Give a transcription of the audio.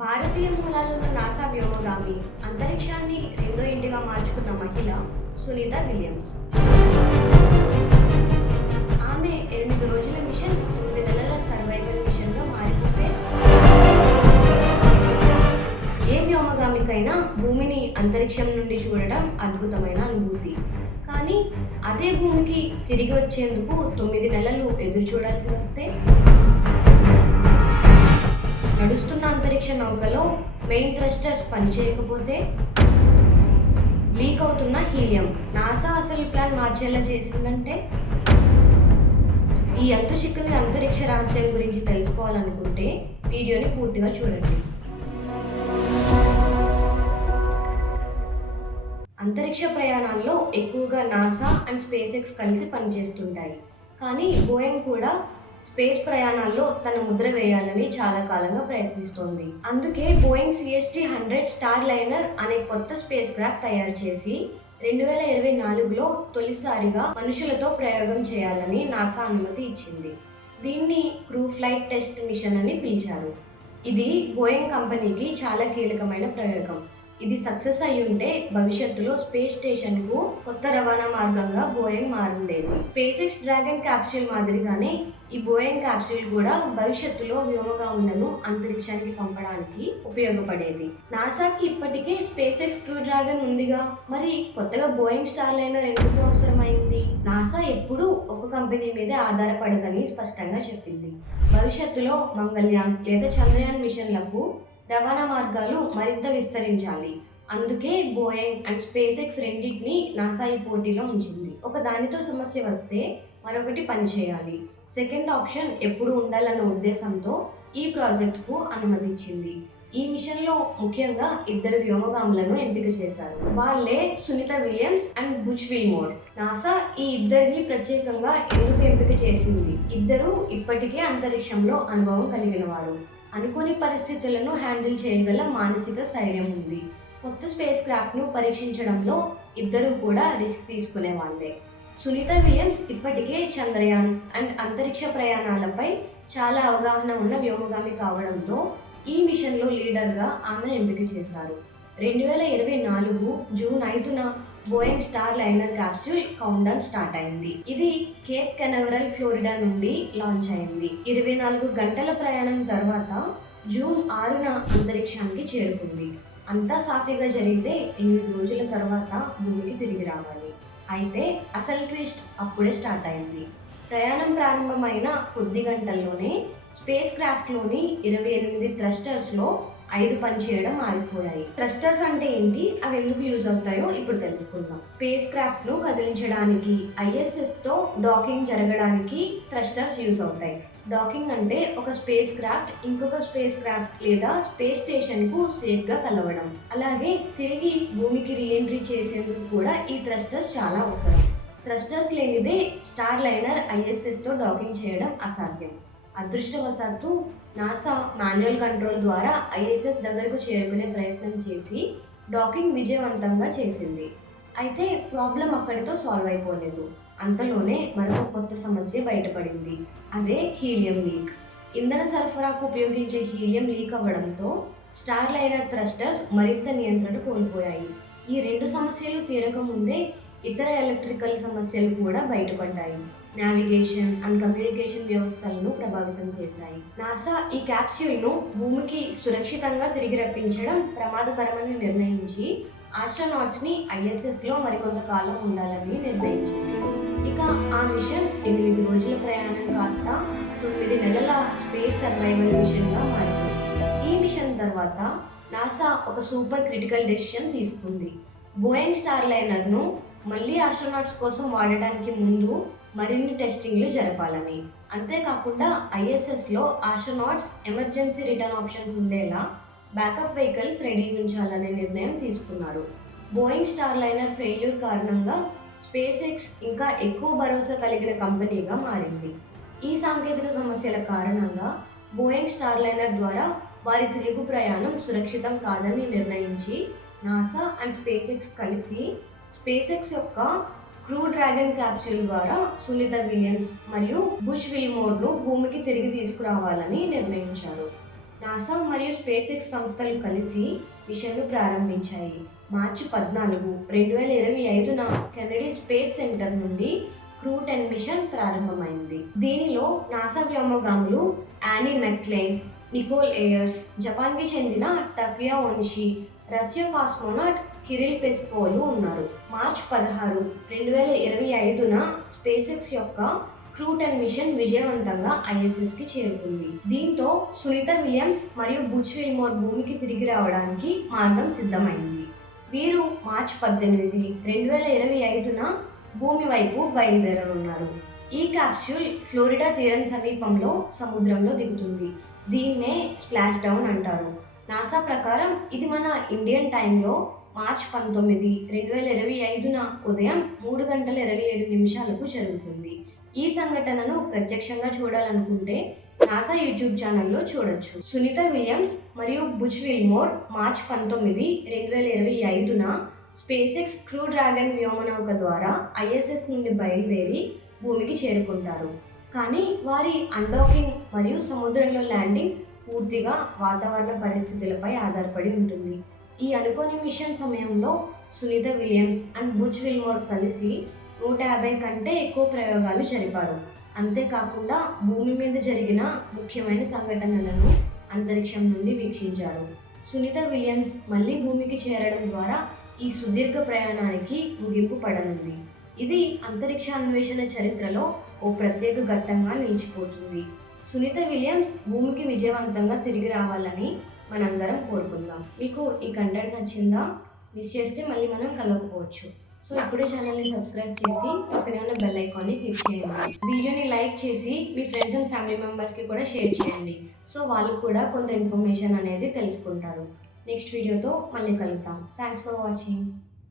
భారతీయ మూలాలున్న NASA వ్యోమగామి అంతరిక్షాన్ని రెండో ఇంటిగా మార్చుకున్న మహిళ సునీత విలియమ్స్. ఆమె ఎనిమిది రోజుల మిషన్ తొమ్మిది నెలల సర్వైవల్ మిషన్గా మారిపోతే ఏ వ్యోమగామికైనా భూమిని అంతరిక్షం నుండి చూడటం అద్భుతమైన అనుభూతి. కానీ అదే భూమికి తిరిగి వచ్చేందుకు తొమ్మిది నెలలు ఎదురు చూడాల్సి వస్తే అంతరిక్ష నౌకలో మెయిన్ థ్రస్టర్స్ పనిచేయకపోతే లీక్ అవుతున్న హీలియం. నాసా అసలు ప్లాన్ మార్చేలా చేసిందంటే ఈ అంతు చిక్కుని అంతరిక్ష రహస్యం గురించి తెలుసుకోవాలనుకుంటే వీడియోని పూర్తిగా చూడండి. అంతరిక్ష ప్రయాణాల్లో ఎక్కువగా నాసా అండ్ స్పేస్ ఎక్స్ కలిసి పనిచేస్తుంటాయి. కానీ బోయింగ్ కూడా స్పేస్ ప్రయాణాల్లో తన ముద్ర వేయాలని చాలా కాలంగా ప్రయత్నిస్తోంది. అందుకే Boeing CST hundred Starliner అనే కొత్త స్పేస్ క్రాఫ్ట్ తయారు చేసి రెండు వేల ఇరవై నాలుగులో తొలిసారిగా మనుషులతో ప్రయోగం చేయాలని నాసా అనుమతి ఇచ్చింది. దీన్ని క్రూ ఫ్లైట్ టెస్ట్ మిషన్ అని పిలిచారు. ఇది బోయింగ్ కంపెనీకి చాలా కీలకమైన ప్రయోగం. ఇది సక్సెస్ అయి ఉంటే భవిష్యత్తులో స్పేస్ స్టేషన్కు కొత్త రవాణా మార్గంగా బోయింగ్ మారుండేది. స్పేసిక్స్ డ్రాగన్ క్యాప్సూల్ మాదిరిగానే ఈ బోయింగ్ క్యాప్సూల్ కూడా భవిష్యత్తులో వ్యోమగాములను అంతరిక్షానికి పంపడానికి ఉపయోగపడేది. నాసాకి ఇప్పటికే స్పేస్ ఎక్స్ క్రూ డ్రాగన్ ఉందిగా. మరి కొత్తగా బోయింగ్ స్టార్ లైనర్ ఎందుకు అవసరమైంది? నాసా ఎప్పుడూ ఒక కంపెనీ మీదే ఆధారపడదని స్పష్టంగా చెప్పింది. భవిష్యత్తులో మంగళయాన్ లేదా చంద్రయాన్ మిషన్లకు రవాణా మార్గాలు మరింత విస్తరించాలి. అందుకే బోయింగ్ అండ్ స్పేస్ ఎక్స్ రెండింటిని నాసా ఈ పోటీలో ఉంచింది. ఒక దానితో సమస్య వస్తే మరొకటి పనిచేయాలి. సెకండ్ ఆప్షన్ ఎప్పుడు ఉండాలన్న ఉద్దేశంతో ఈ ప్రాజెక్టుకు అనుమతిచ్చింది. ఈ మిషన్లో ముఖ్యంగా ఇద్దరు వ్యోమగాములను ఎంపిక చేశారు. వాళ్ళే Sunita Williams and Butch Wilmore. NASA ఈ ఇద్దరిని ప్రత్యేకంగా ఎందుకు ఎంపిక చేసింది? ఇద్దరు ఇప్పటికే అంతరిక్షంలో అనుభవం కలిగిన వారు అనుకోని పరిస్థితులను హ్యాండిల్ చేయగల మానసిక స్థైర్యం ఉంది. కొత్త స్పేస్ క్రాఫ్ట్ను పరీక్షించడంలో ఇద్దరూ కూడా రిస్క్ తీసుకునే వాళ్ళే. సునీత విలియమ్స్ ఇప్పటికే చంద్రయాన్ అండ్ అంతరిక్ష ప్రయాణాలపై చాలా అవగాహన ఉన్న వ్యోమగామి కావడంతో ఈ మిషన్లో లీడర్గా ఆమెను ఎంపిక చేశారు. రెండు వేల ఇరవై నాలుగు జూన్ ఐదున Boeing Starliner capsule countdown start అయింది. ఇది కేప్ కెనవరల్ ఫ్లోరిడా నుండి లాంచ్ అయింది. ఇరవై నాలుగు గంటల ప్రయాణం తర్వాత జూన్ ఆరున అంతరిక్షానికి చేరుకుంది. అంతా సాఫీగా జరిగితే ఎనిమిది రోజుల తర్వాత భూమికి తిరిగి రావాలి. అయితే అసలు ట్విస్ట్ అప్పుడే స్టార్ట్ అయింది. ప్రయాణం ప్రారంభమైన కొద్ది గంటల్లోనే స్పేస్ క్రాఫ్ట్లోని ఇరవై ఎనిమిది థ్రస్టర్స్లో ఐదు పనిచేయడం ఆగిపోయాయి. థ్రస్టర్స్ అంటే ఏంటి? అవి ఎందుకు యూజ్ అవుతాయో ఇప్పుడు తెలుసుకుందాం. స్పేస్ క్రాఫ్ట్ను కదిలించడానికి ఐఎస్ఎస్తో డాకింగ్ జరగడానికి థ్రస్టర్స్ యూజ్ అవుతాయి. డాకింగ్ అంటే ఒక స్పేస్ క్రాఫ్ట్ ఇంకొక స్పేస్ క్రాఫ్ట్ లేదా స్పేస్ స్టేషన్కు సేఫ్గా కలవడం. అలాగే తిరిగి భూమికి రీఎంట్రీ చేసేందుకు కూడా ఈ థ్రస్టర్స్ చాలా అవసరం. థ్రస్టర్స్ లేనిదే స్టార్ లైనర్ ఐఎస్ఎస్తో డాకింగ్ చేయడం అసాధ్యం. అదృష్టవశాత్తు నాసా మాన్యువల్ కంట్రోల్ ద్వారా ఐఎస్ఎస్ దగ్గరకు చేరుకునే ప్రయత్నం చేసి డాకింగ్ విజయవంతంగా చేసింది. అయితే ప్రాబ్లం అక్కడితో సాల్వ్ అయిపోలేదు. అంతలోనే మరొక కొత్త సమస్య బయటపడింది. అదే హీలియం లీక్. ఇంధన సరఫరాకు ఉపయోగించే హీలియం లీక్ అవ్వడంతో స్టార్ లైనర్ థ్రస్టర్స్ మరింత నియంత్రణ కోల్పోయాయి. ఈ రెండు సమస్యలు తీరకముందే ఇతర ఎలక్ట్రికల్ సమస్యలు కూడా బయటపడ్డాయి. నావిగేషన్ అండ్ కమ్యూనికేషన్ వ్యవస్థలను ప్రభావితం చేశాయి. నాసా ఈ క్యాప్స్యూల్ను భూమికి సురక్షితంగా తిరిగి రప్పించడం ప్రమాదకరమని నిర్ణయించి ఆస్ట్రోనాట్స్ని ఐఎస్ఎస్లో మరికొంత కాలం ఉండాలని నిర్ణయించింది. ఇక ఆ మిషన్ ఎనిమిది రోజుల ప్రయాణం కాస్త తొమ్మిది నెలల స్పేస్ సర్వైవల్ మిషన్గా మారింది. ఈ మిషన్ తర్వాత నాసా ఒక సూపర్ క్రిటికల్ డెసిషన్ తీసుకుంది. బోయింగ్ స్టార్ లైనర్ను మళ్ళీ ఆస్ట్రోనాట్స్ కోసం వాడటానికి ముందు మరిన్ని టెస్టింగ్లు జరపాలని. అంతేకాకుండా ఐఎస్ఎస్లో ఆస్ట్రోనాట్స్ ఎమర్జెన్సీ రిటర్న్ ఆప్షన్స్ ఉండేలా బ్యాకప్ వెహికల్స్ రెడీ ఉంచాలనే నిర్ణయం తీసుకున్నారు. బోయింగ్ స్టార్ లైనర్ ఫెయిల్యూర్ కారణంగా స్పేస్ ఎక్స్ ఇంకా ఎక్కువ భరోసా కలిగిన కంపెనీగా మారింది. ఈ సాంకేతిక సమస్యల కారణంగా బోయింగ్ స్టార్ లైనర్ ద్వారా వారి తిరుగు ప్రయాణం సురక్షితం కాదని నిర్ణయించి నాసా అండ్ స్పేస్ ఎక్స్ కలిసి స్పేస్ ఎక్స్ యొక్క క్రూ డ్రాగన్ క్యాప్సూల్ ద్వారా సునీత విలియమ్స్ మరియు బుష్ విల్మోర్ను భూమికి తిరిగి తీసుకురావాలని నిర్ణయించారు. నాసా మరియు స్పేస్ ఎక్స్ సంస్థలు కలిసి మిషన్ను ప్రారంభించాయి. మార్చి పద్నాలుగు రెండు వేల ఇరవై ఐదున కెనడీ స్పేస్ సెంటర్ నుండి క్రూ టెన్ మిషన్ ప్రారంభమైంది. దీనిలో నాసా వ్యోమగాములు యానీ మెక్లైన్ నికోల్ ఎయర్స్ జపాన్కి చెందిన Takuya Onishi Russia cosmonaut Kirill Peskov ఉన్నారు. మార్చ్ పదహారు రెండు వేల ఇరవై ఐదున స్పేసెక్స్ యొక్క క్రూటన్ మిషన్ విజయవంతంగా ఐఎస్ఎస్కి చేరుకుంది. దీంతో సునీత విలియమ్స్ మరియు బుచ్ విల్మోర్ భూమికి తిరిగి రావడానికి మార్గం సిద్ధమైంది. వీరు మార్చ్ పద్దెనిమిది రెండు వేల ఇరవై ఐదున భూమి వైపు బయలుదేరనున్నారు. ఈ క్యాప్సూల్ ఫ్లోరిడా తీరం సమీపంలో సముద్రంలో దిగుతుంది. దీన్నే స్ప్లాష్ డౌన్ అంటారు. నాసా ప్రకారం ఇది మన ఇండియన్ టైంలో మార్చ్ పంతొమ్మిది రెండు వేల ఇరవై ఐదున ఉదయం మూడు గంటల ఇరవై ఏడు నిమిషాలకు జరుగుతుంది. ఈ సంఘటనను ప్రత్యక్షంగా చూడాలనుకుంటే నాసా యూట్యూబ్ ఛానల్లో చూడొచ్చు. సునీత విలియమ్స్ మరియు బుచ్ విల్మోర్ మార్చ్ పంతొమ్మిది రెండు వేల ఇరవై ఐదున స్పేస్ ఎక్స్ క్రూ డ్రాగన్ వ్యోమనౌక ద్వారా ఐఎస్ఎస్ నుండి బయలుదేరి భూమికి చేరుకుంటారు. కానీ వారి అన్డాకింగ్ మరియు సముద్రంలో ల్యాండింగ్ పూర్తిగా వాతావరణ పరిస్థితులపై ఆధారపడి ఉంటుంది. ఈ అనుకోని మిషన్ సమయంలో Sunita Williams and Butch Wilmore కలిసి నూట యాభై కంటే ఎక్కువ ప్రయోగాలు జరిపారు. అంతేకాకుండా భూమి మీద జరిగిన ముఖ్యమైన సంఘటనలను అంతరిక్షం నుండి వీక్షించారు. సునీత విలియమ్స్ మళ్ళీ భూమికి చేరడం ద్వారా ఈ సుదీర్ఘ ప్రయాణానికి ముగింపు పడనుంది. ఇది అంతరిక్ష అన్వేషణ చరిత్రలో ఓ ప్రత్యేక ఘట్టంగా నిలిచిపోతుంది. సునీత విలియమ్స్ భూమికి విజయవంతంగా తిరిగి రావాలని మనందరం కోరుకుందాం. మీకు ఈ కంటెంట్ నచ్చిందా? మిస్ చేస్తే మళ్ళీ మనం కలవకపోవచ్చు. సో ఇప్పుడే ఛానల్ని సబ్స్క్రైబ్ చేసి పక్కనే ఉన్న బెల్ ఐకాన్ని క్లిక్ చేయండి. వీడియోని లైక్ చేసి మీ ఫ్రెండ్స్ అండ్ ఫ్యామిలీ మెంబర్స్కి కూడా షేర్ చేయండి. సో వాళ్ళు కూడా కొంత ఇన్ఫర్మేషన్ అనేది తెలుసుకుంటారు. నెక్స్ట్ వీడియోతో మళ్ళీ కలుగుతాం థ్యాంక్స్ ఫర్ వాచింగ్